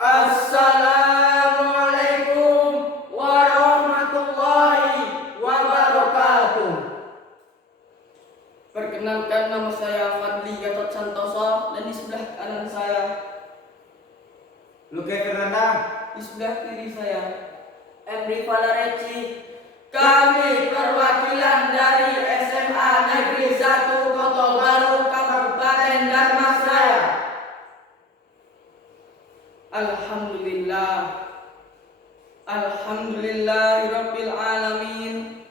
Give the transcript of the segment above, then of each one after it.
Assalamualaikum warahmatullahi wabarakatuh. Perkenalkan, nama saya Fadli Gatot Santoso, dan di sebelah kanan saya Luke Fernanda. di sebelah kiri saya Emri Falareci. kami perwakilan dari SMA Negeri 1 Kota Baru Kabupaten Dharmasraya. Alhamdulillahirabbil alamin.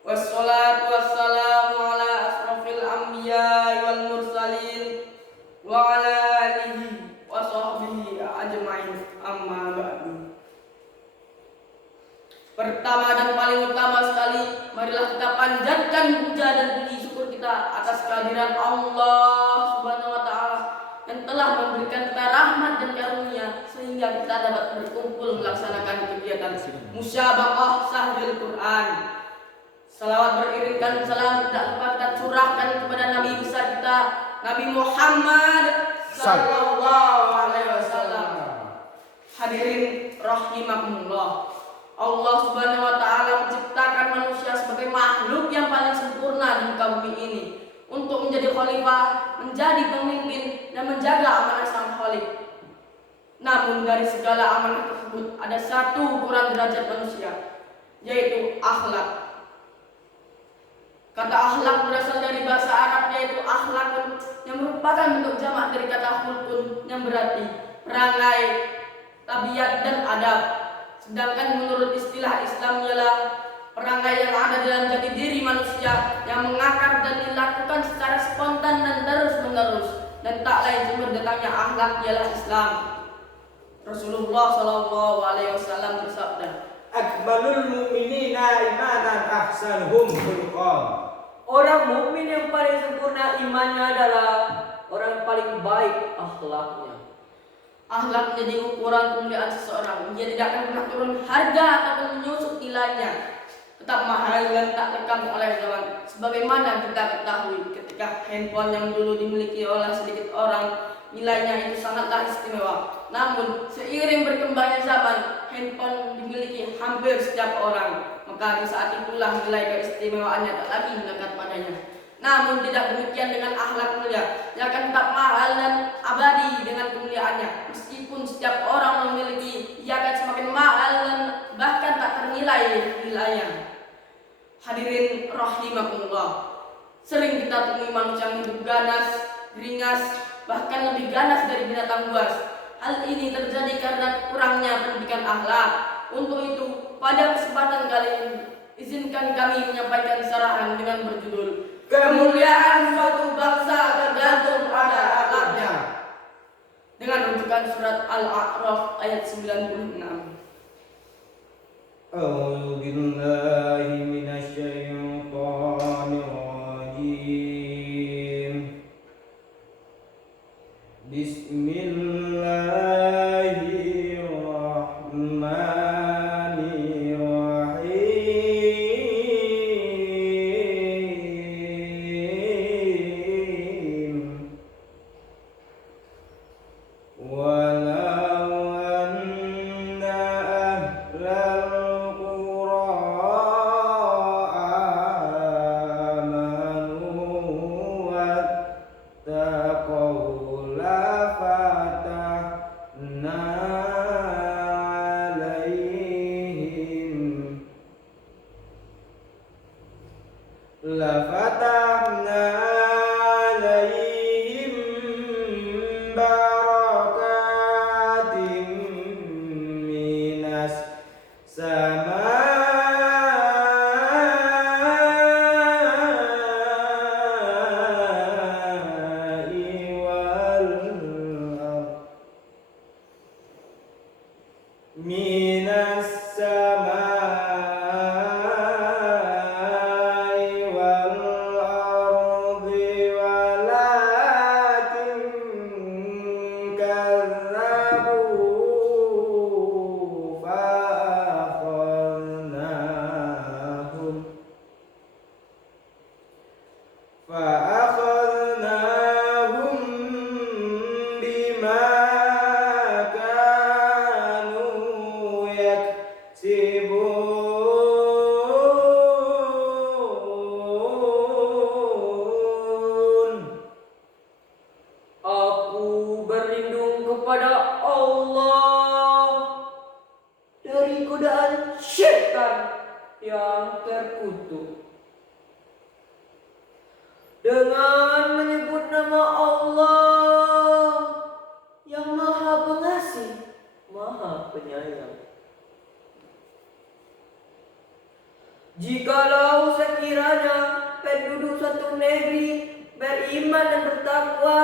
Wassalatu wassalamu ala asrofil anbiya'i wal mursalin wa ala alihi wa sahbihi ajma'in, amma ba'du. Pertama dan paling utama sekali, marilah kita panjatkan puja dan puji syukur kita atas kehadiran Allah Subhanahu wa taala yang telah memberikan kita rahmat dan karunia sehingga kita dapat berkumpul melaksanakan kegiatan musyabaqah sahrul Quran. Salawat beriringkan salam tidak lupa kita curahkan kepada Nabi besar kita, Nabi Muhammad sallallahu alaihi wasallam. Hadirin rahimakumullah. Allah Subhanahu wa taala menciptakan manusia sebagai makhluk yang paling sempurna di muka bumi ini untuk menjadi khalifah, menjadi pemimpin dan menjaga amanah Sang Khalik. Namun dari segala amanah tersebut ada satu ukuran derajat manusia, yaitu akhlak. Kata akhlak berasal dari bahasa Arab, yaitu akhlakun, yang merupakan bentuk jamak dari kata khulqun yang berarti perangai, tabiat dan adab. Sedangkan menurut istilah Islam ialah perangai yang ada dalam jati diri manusia yang mengakar dan dilakukan secara spontan dan terus-menerus, dan tak lain sumber datangnya akhlak ialah Islam. Rasulullah sallallahu alaihi wasallam bersabda, Akmalul mu'minina imanan ahsanuhum khuluqan. Orang mukmin yang paling sempurna imannya adalah orang yang paling baik akhlaknya. akhlak menjadi ukuran kemuliaan seseorang. Dia tidak akan pernah turun harga ataupun menyusut nilainya, tetap mahal dan tak lekang oleh zaman. Sebagaimana kita ketahui, ketika handphone yang dulu dimiliki oleh sedikit orang, nilainya itu sangatlah istimewa. Namun seiring berkembangnya zaman, handphone dimiliki hampir setiap orang. Maka di saat itulah nilai keistimewaannya tak lagi melekat padanya. Namun tidak demikian dengan akhlak mulia, yang akan tetap mahal dan abadi dengan kemuliaannya. Meskipun setiap orang memiliki, ia akan semakin mahal dan bahkan tak ternilai nilainya. Hadirin rahimakumullah, sering kita temui manusia yang hidup ganas, beringas, bahkan lebih ganas dari binatang buas. Hal ini terjadi karena kurangnya pendidikan akhlak. Untuk itu, pada kesempatan kali ini, izinkan kami menyampaikan sarahan dengan berjudul Kemuliaan suatu bangsa tergantung pada akhlaknya, dengan rujukan surat Al-A'raf ayat 96. A'udzu billahi minasyaitonir rajim. Lafatahna alaihim barakatim minas samai wal ardh. Minas samai wal ardi walakin kazzabu fa'akhadnahum bima kepada Allah dari godaan syaitan yang terkutuk. Dengan menyebut nama Allah yang Maha Pengasih, Maha Penyayang. Jikalau sekiranya penduduk satu negeri beriman dan bertakwa,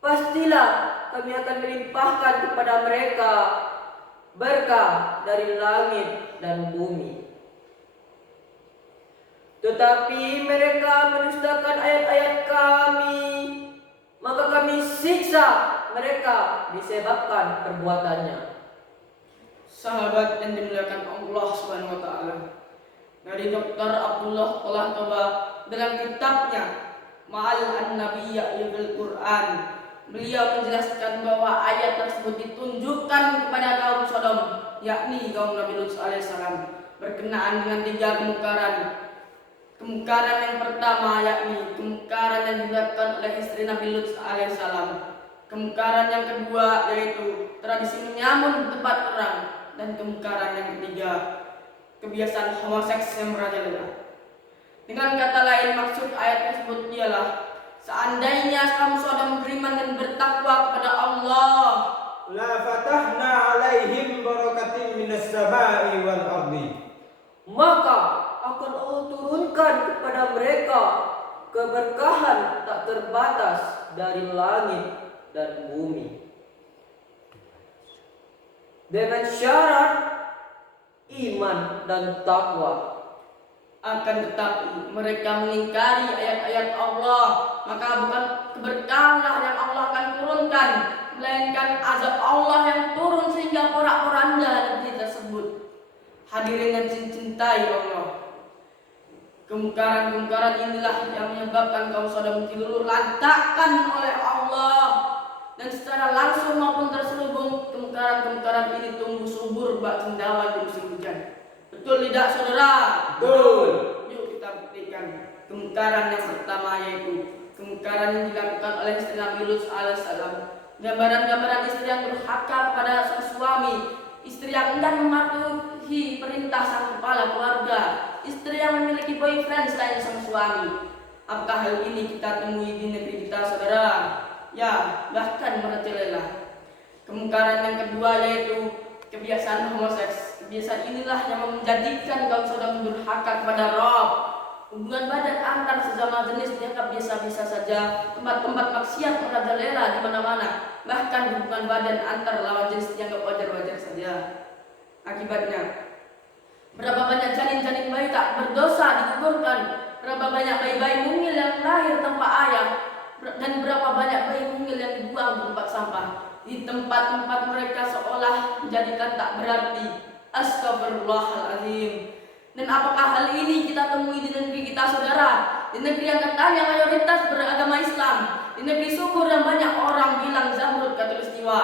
pastilah kami akan melimpahkan kepada mereka berkah dari langit dan bumi. Tetapi mereka mendustakan ayat-ayat kami, maka kami siksa mereka disebabkan perbuatannya. Sahabat yang dimuliakan Allah Subhanahu wa taala. Dari Dr. Abdullah Toba dalam kitabnya Ma'al An-Nabiyya bil Quran, beliau menjelaskan bahwa ayat tersebut ditunjukkan kepada kaum Sodom, yakni kaum Nabi Lut alaihissalam, berkenaan dengan 3 kemungkaran. Kemungkaran yang pertama yakni kemungkaran yang dilakukan oleh istri Nabi Lut alaihissalam. Kemungkaran yang kedua yaitu tradisi menyamun di tempat terang, dan kemungkaran yang ketiga kebiasaan homoseks yang merajalela. Dengan kata lain, maksud ayat tersebut ialah seandainya kaum Sodom beriman dan bertakwa kepada Allah, la fatahna alaihim barakatin minas sama'i wal ardi, maka akan Allah turunkan kepada mereka keberkahan tak terbatas dari langit dan bumi. Dengan syarat iman dan takwa. akan tetapi mereka mengingkari ayat-ayat Allah, maka bukan keberkahan yang Allah akan turunkan, melainkan azab Allah yang turun sehingga porak-poranda negeri tersebut. Hadirin yang dicintai Allah, kemungkaran-kemungkaran inilah yang menyebabkan kaum Sodom diluluh lantakkan oleh Allah, dan secara langsung maupun terselubung kemungkaran-kemungkaran ini tumbuh subur bak cendawan di musim hujan. Betul tidak saudara? betul. Yuk kita buktikan. Kemungkaran yang pertama yaitu kemungkaran yang dilakukan oleh istri Nabi Lut alaihissalam. Gambaran-gambaran istri yang durhaka kepada sang suami, istri yang enggan mematuhi perintah sang kepala keluarga, istri yang memiliki boyfriend selain sang suami. Apakah hal ini kita temui di negeri kita saudara? Ya, bahkan merajalela. Kemungkaran yang kedua yaitu kebiasaan homoseks. Kebiasaan inilah yang menjadikan kaum Sodom durhaka kepada Rabb. Hubungan badan antar sesama jenis dianggap biasa-biasa saja. Tempat-tempat maksiat merajalela di mana-mana. Bahkan hubungan badan antar lawan jenis dianggap wajar-wajar saja. Akibatnya, berapa banyak janin-janin bayi tak berdosa digugurkan, berapa banyak bayi-bayi mungil yang lahir tanpa ayah, dan berapa banyak bayi mungil yang dibuang di tempat sampah. Di tempat-tempat mereka seolah menjadikan tak berarti. Astagfirullahaladzim. Dan apakah hal ini kita temui di negeri kita saudara? Di negeri yang katanya mayoritas beragama Islam, di negeri subur yang banyak orang bilang Zamrud Khatulistiwa.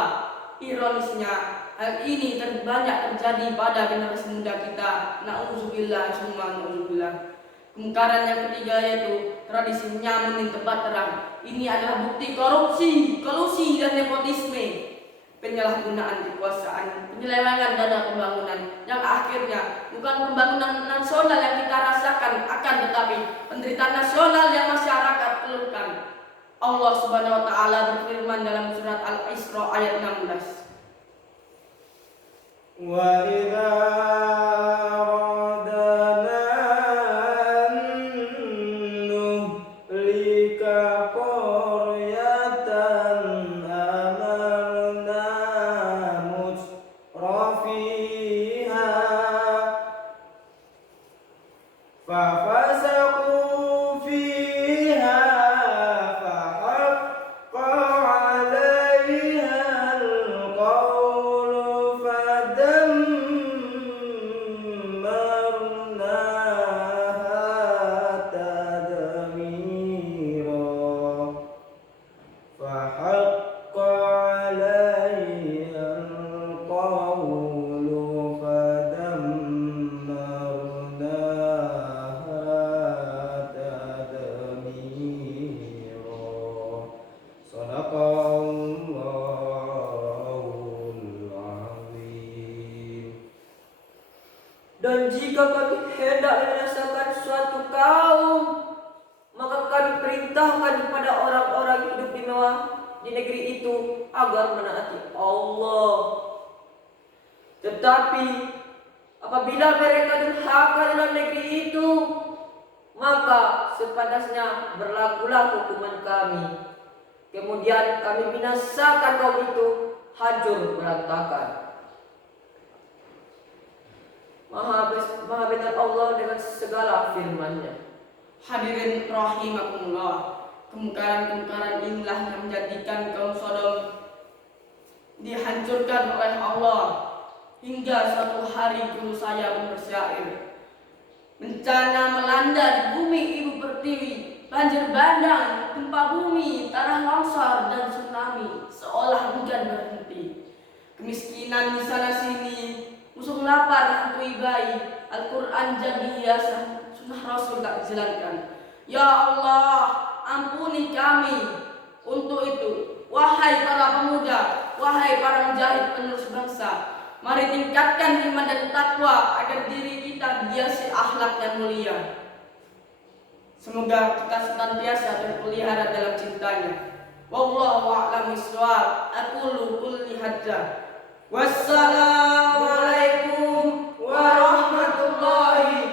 Ironisnya, hal ini terbanyak terjadi pada generasi muda kita. Na'udzubillah, summa na'udzubillah. Kemungkaran yang ketiga yaitu tradisi menyamun di tempat terang. Ini adalah bukti korupsi, kolusi, dan nepotisme. Penyalahgunaan kekuasaan, penyelewengan dana pembangunan yang akhirnya bukan pembangunan nasional yang kita rasakan, akan tetapi penderitaan nasional yang masyarakat keluhkan. Allah Subhanahu wa taala berfirman dalam surat Al-Isra ayat 16. Wa idza Dan jika kami hendak membinasakan suatu kaum, maka kami perintahkan kepada orang-orang hidup di negeri itu agar menaati Allah. Tetapi apabila mereka durhaka dalam negeri itu, maka sepantasnya berlakulah hukuman kami. Kemudian kami binasakan kaum itu hancur berantakan. Maha benar Allah dengan segala firman-Nya. Hadirin rahimakumullah, kemungkaran-kemungkaran inilah yang menjadikan kaum Sodom dihancurkan oleh Allah. Hingga suatu hari guru saya pun bersyair, bencana melanda di bumi ibu pertiwi, banjir bandang, gempa bumi, tanah longsor dan tsunami seolah enggan berhenti. Kemiskinan di sana sini, musuh lapar hantui bayi, Al-Quran jadi hiasan, sunnah Rasul tak dijalankan. Ya Allah, ampuni kami. Untuk itu, wahai para pemuda, wahai para mujahid penerus bangsa, mari tingkatkan iman dan takwa agar diri kita dihiasi akhlak yang mulia. Semoga kita senantiasa terpelihara dalam cintanya. Wallahu a'lam bishawab. Aqulu quli hadza. Wassalamualaikum warahmatullahi